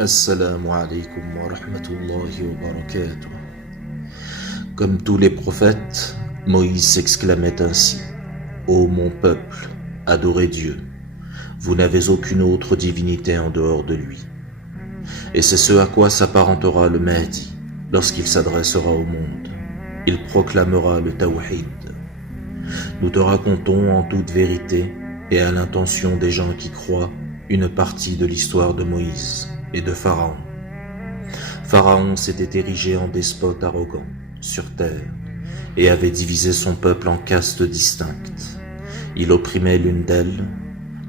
Assalamu alaikum wa rahmatullahi wa barakatuh. Comme tous les prophètes, Moïse s'exclamait ainsi: Ô mon peuple, adorez Dieu, vous n'avez aucune autre divinité en dehors de lui. Et c'est ce à quoi s'apparentera le Mahdi lorsqu'il s'adressera au monde. Il proclamera le Tawhid. Nous te racontons en toute vérité et à l'intention des gens qui croient une partie de l'histoire de Moïse et de Pharaon. Pharaon s'était érigé en despote arrogant sur terre et avait divisé son peuple en castes distinctes. Il opprimait l'une d'elles,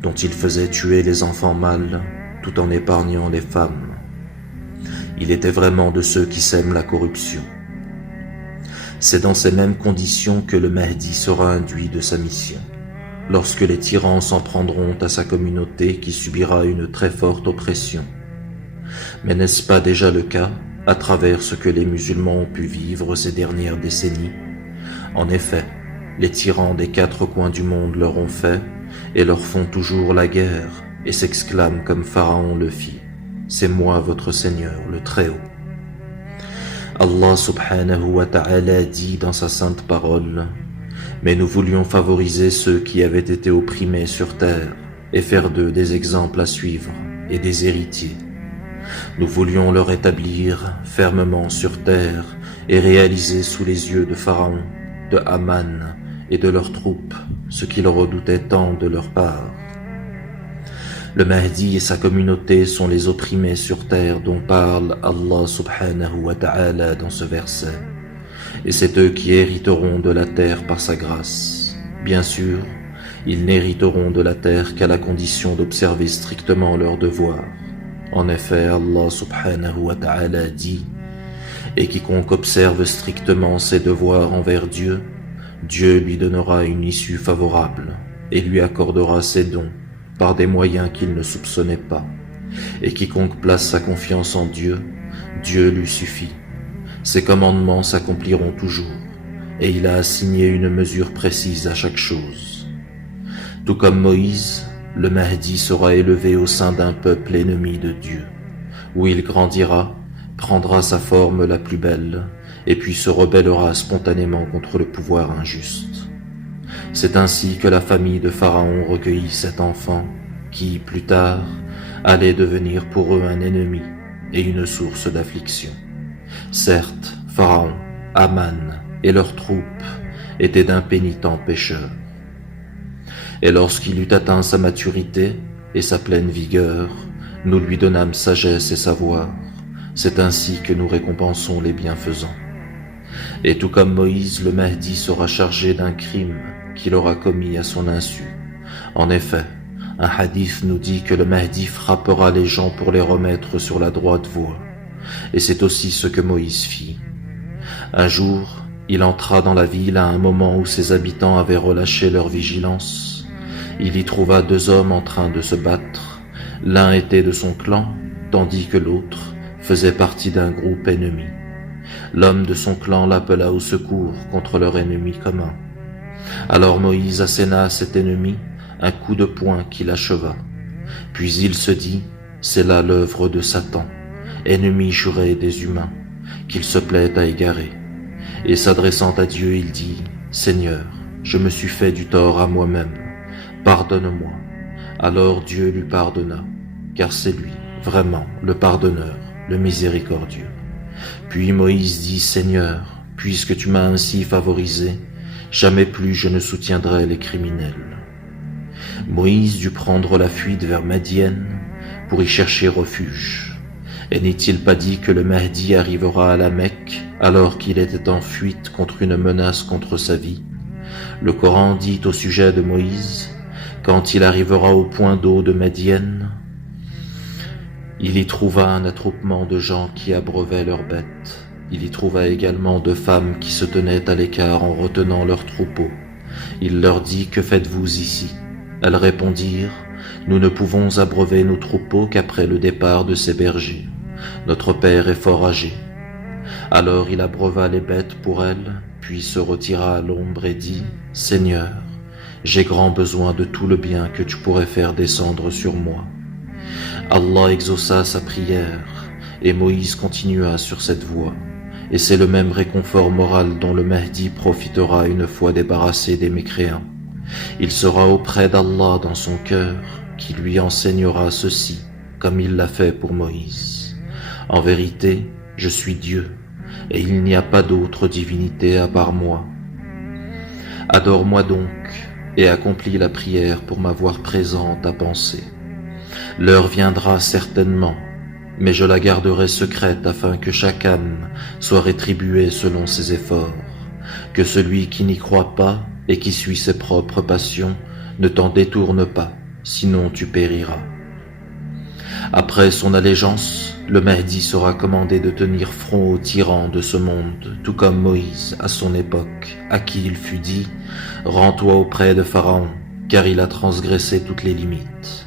dont il faisait tuer les enfants mâles tout en épargnant les femmes. Il était vraiment de ceux qui sèment la corruption. C'est dans ces mêmes conditions que le Mahdi sera induit de sa mission, lorsque les tyrans s'en prendront à sa communauté qui subira une très forte oppression. Mais n'est-ce pas déjà le cas à travers ce que les musulmans ont pu vivre ces dernières décennies? En effet, les tyrans des quatre coins du monde leur ont fait et leur font toujours la guerre et s'exclament comme Pharaon le fit: c'est moi votre Seigneur, le Très-Haut. Allah subhanahu wa ta'ala dit dans sa sainte parole: mais nous voulions favoriser ceux qui avaient été opprimés sur terre et faire d'eux des exemples à suivre et des héritiers. Nous voulions leur établir fermement sur terre et réaliser sous les yeux de Pharaon, de Haman et de leurs troupes ce qu'ils redoutaient tant de leur part. Le Mahdi et sa communauté sont les opprimés sur terre dont parle Allah subhanahu wa ta'ala dans ce verset. Et c'est eux qui hériteront de la terre par sa grâce. Bien sûr, ils n'hériteront de la terre qu'à la condition d'observer strictement leurs devoirs. En effet, Allah subhanahu wa ta'ala dit: et quiconque observe strictement ses devoirs envers Dieu, Dieu lui donnera une issue favorable et lui accordera ses dons par des moyens qu'il ne soupçonnait pas. Et quiconque place sa confiance en Dieu, Dieu lui suffit. Ses commandements s'accompliront toujours, et il a assigné une mesure précise à chaque chose. Tout comme Moïse, le Mahdi sera élevé au sein d'un peuple ennemi de Dieu, où il grandira, prendra sa forme la plus belle, et puis se rebellera spontanément contre le pouvoir injuste. C'est ainsi que la famille de Pharaon recueillit cet enfant, qui, plus tard, allait devenir pour eux un ennemi et une source d'affliction. Certes, Pharaon, Haman et leurs troupes étaient d'impénitents pécheurs. Et lorsqu'il eut atteint sa maturité et sa pleine vigueur, nous lui donnâmes sagesse et savoir. C'est ainsi que nous récompensons les bienfaisants. Et tout comme Moïse, le Mahdi sera chargé d'un crime qu'il aura commis à son insu. En effet, un hadith nous dit que le Mahdi frappera les gens pour les remettre sur la droite voie. Et c'est aussi ce que Moïse fit. Un jour, il entra dans la ville à un moment où ses habitants avaient relâché leur vigilance. Il y trouva deux hommes en train de se battre. L'un était de son clan, tandis que l'autre faisait partie d'un groupe ennemi. L'homme de son clan l'appela au secours contre leur ennemi commun. Alors Moïse asséna à cet ennemi un coup de poing qui l'acheva. Puis il se dit: c'est là l'œuvre de Satan, ennemi juré des humains, qu'il se plaît à égarer. Et s'adressant à Dieu, il dit: Seigneur, je me suis fait du tort à moi-même, pardonne-moi. Alors Dieu lui pardonna, car c'est lui, vraiment, le pardonneur, le miséricordieux. Puis Moïse dit: Seigneur, puisque tu m'as ainsi favorisé, jamais plus je ne soutiendrai les criminels. Moïse dut prendre la fuite vers Madienne pour y chercher refuge. Et n'est-il pas dit que le Mahdi arrivera à la Mecque alors qu'il était en fuite contre une menace contre sa vie? Le Coran dit au sujet de Moïse: quand il arrivera au point d'eau de Madienne, il y trouva un attroupement de gens qui abreuvaient leurs bêtes. Il y trouva également deux femmes qui se tenaient à l'écart en retenant leurs troupeaux. Il leur dit: que faites-vous ici? Elles répondirent: nous ne pouvons abreuver nos troupeaux qu'après le départ de ces bergers. Notre père est fort âgé. Alors il abreuva les bêtes pour elles, puis se retira à l'ombre et dit: Seigneur, j'ai grand besoin de tout le bien que tu pourrais faire descendre sur moi. Allah exauça sa prière, et Moïse continua sur cette voie. Et c'est le même réconfort moral dont le Mahdi profitera une fois débarrassé des mécréants. Il sera auprès d'Allah dans son cœur, qui lui enseignera ceci, comme il l'a fait pour Moïse. En vérité, je suis Dieu, et il n'y a pas d'autre divinité à part moi. Adore-moi donc, et accomplis la prière pour m'avoir présent à penser. L'heure viendra certainement, mais je la garderai secrète afin que chaque âme soit rétribuée selon ses efforts, que celui qui n'y croit pas et qui suit ses propres passions ne t'en détourne pas, sinon tu périras. Après son allégeance, le Mahdi sera commandé de tenir front aux tyrans de ce monde, tout comme Moïse à son époque, à qui il fut dit « Rends-toi auprès de Pharaon, car il a transgressé toutes les limites. »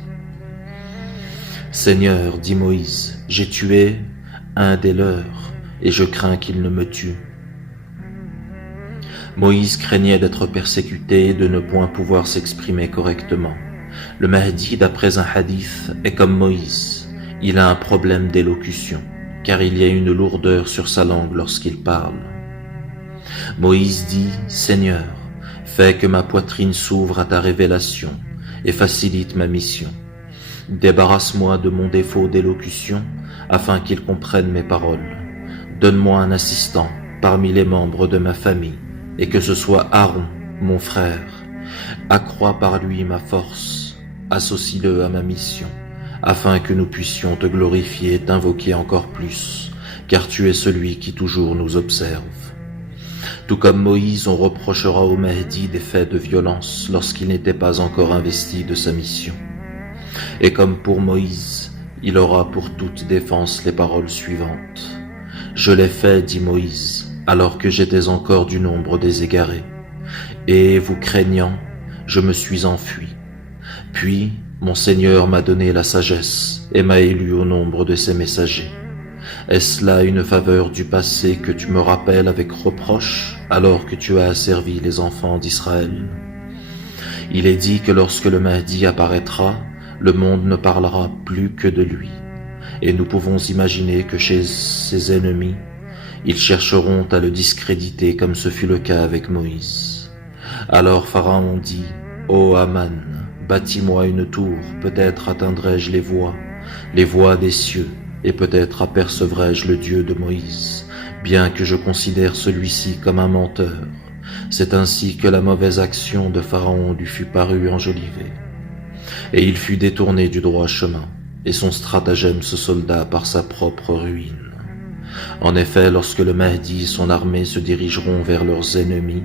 Seigneur, dit Moïse, j'ai tué un des leurs, et je crains qu'il ne me tue. Moïse craignait d'être persécuté et de ne point pouvoir s'exprimer correctement. Le Mahdi, d'après un hadith, est comme Moïse. Il a un problème d'élocution, car il y a une lourdeur sur sa langue lorsqu'il parle. Moïse dit, Seigneur, fais que ma poitrine s'ouvre à ta révélation et facilite ma mission. Débarrasse-moi de mon défaut d'élocution, afin qu'il comprenne mes paroles. Donne-moi un assistant parmi les membres de ma famille, et que ce soit Aaron, mon frère. Accrois par lui ma force, associe-le à ma mission, afin que nous puissions te glorifier et t'invoquer encore plus, car tu es celui qui toujours nous observe. Tout comme Moïse, on reprochera au Mahdi des faits de violence lorsqu'il n'était pas encore investi de sa mission. Et comme pour Moïse, il aura pour toute défense les paroles suivantes. Je l'ai fait, dit Moïse, alors que j'étais encore du nombre des égarés. Et vous craignant, je me suis enfui. Puis, mon Seigneur m'a donné la sagesse et m'a élu au nombre de ses messagers. Est-ce là une faveur du passé que tu me rappelles avec reproche, alors que tu as asservi les enfants d'Israël? Il est dit que lorsque le Mahdi apparaîtra, le monde ne parlera plus que de lui, et nous pouvons imaginer que chez ses ennemis, ils chercheront à le discréditer comme ce fut le cas avec Moïse. Alors Pharaon dit, « Ô Aman, bâtis-moi une tour, peut-être atteindrai-je les voies des cieux, et peut-être apercevrai-je le Dieu de Moïse, bien que je considère celui-ci comme un menteur. » C'est ainsi que la mauvaise action de Pharaon lui fut parue enjolivée. Et il fut détourné du droit chemin, et son stratagème se solda par sa propre ruine. En effet, lorsque le Mahdi et son armée se dirigeront vers leurs ennemis,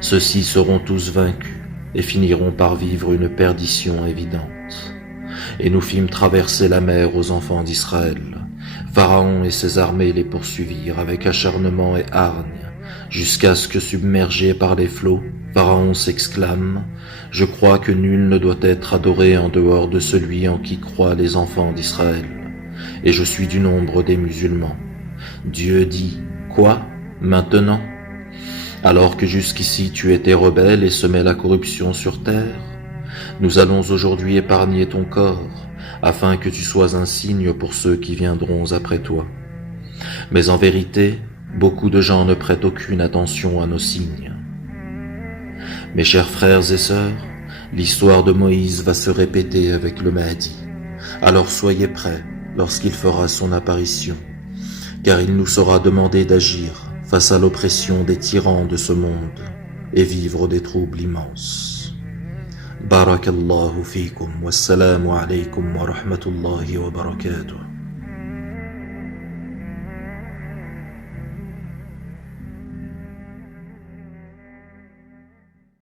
ceux-ci seront tous vaincus et finiront par vivre une perdition évidente. Et nous fîmes traverser la mer aux enfants d'Israël. Pharaon et ses armées les poursuivirent avec acharnement et hargne, jusqu'à ce que, submergé par les flots, Pharaon s'exclame « Je crois que nul ne doit être adoré en dehors de celui en qui croient les enfants d'Israël, et je suis du nombre des musulmans. » Dieu dit « Quoi? Maintenant? Alors que jusqu'ici tu étais rebelle et semais la corruption sur terre? Nous allons aujourd'hui épargner ton corps, afin que tu sois un signe pour ceux qui viendront après toi. Mais en vérité, beaucoup de gens ne prêtent aucune attention à nos signes. Mes chers frères et sœurs, l'histoire de Moïse va se répéter avec le Mahdi. Alors soyez prêts lorsqu'il fera son apparition, car il nous sera demandé d'agir face à l'oppression des tyrans de ce monde et vivre des troubles immenses. Barakallahu fikum, wassalamu alaykum wa rahmatullahi wa barakatuh.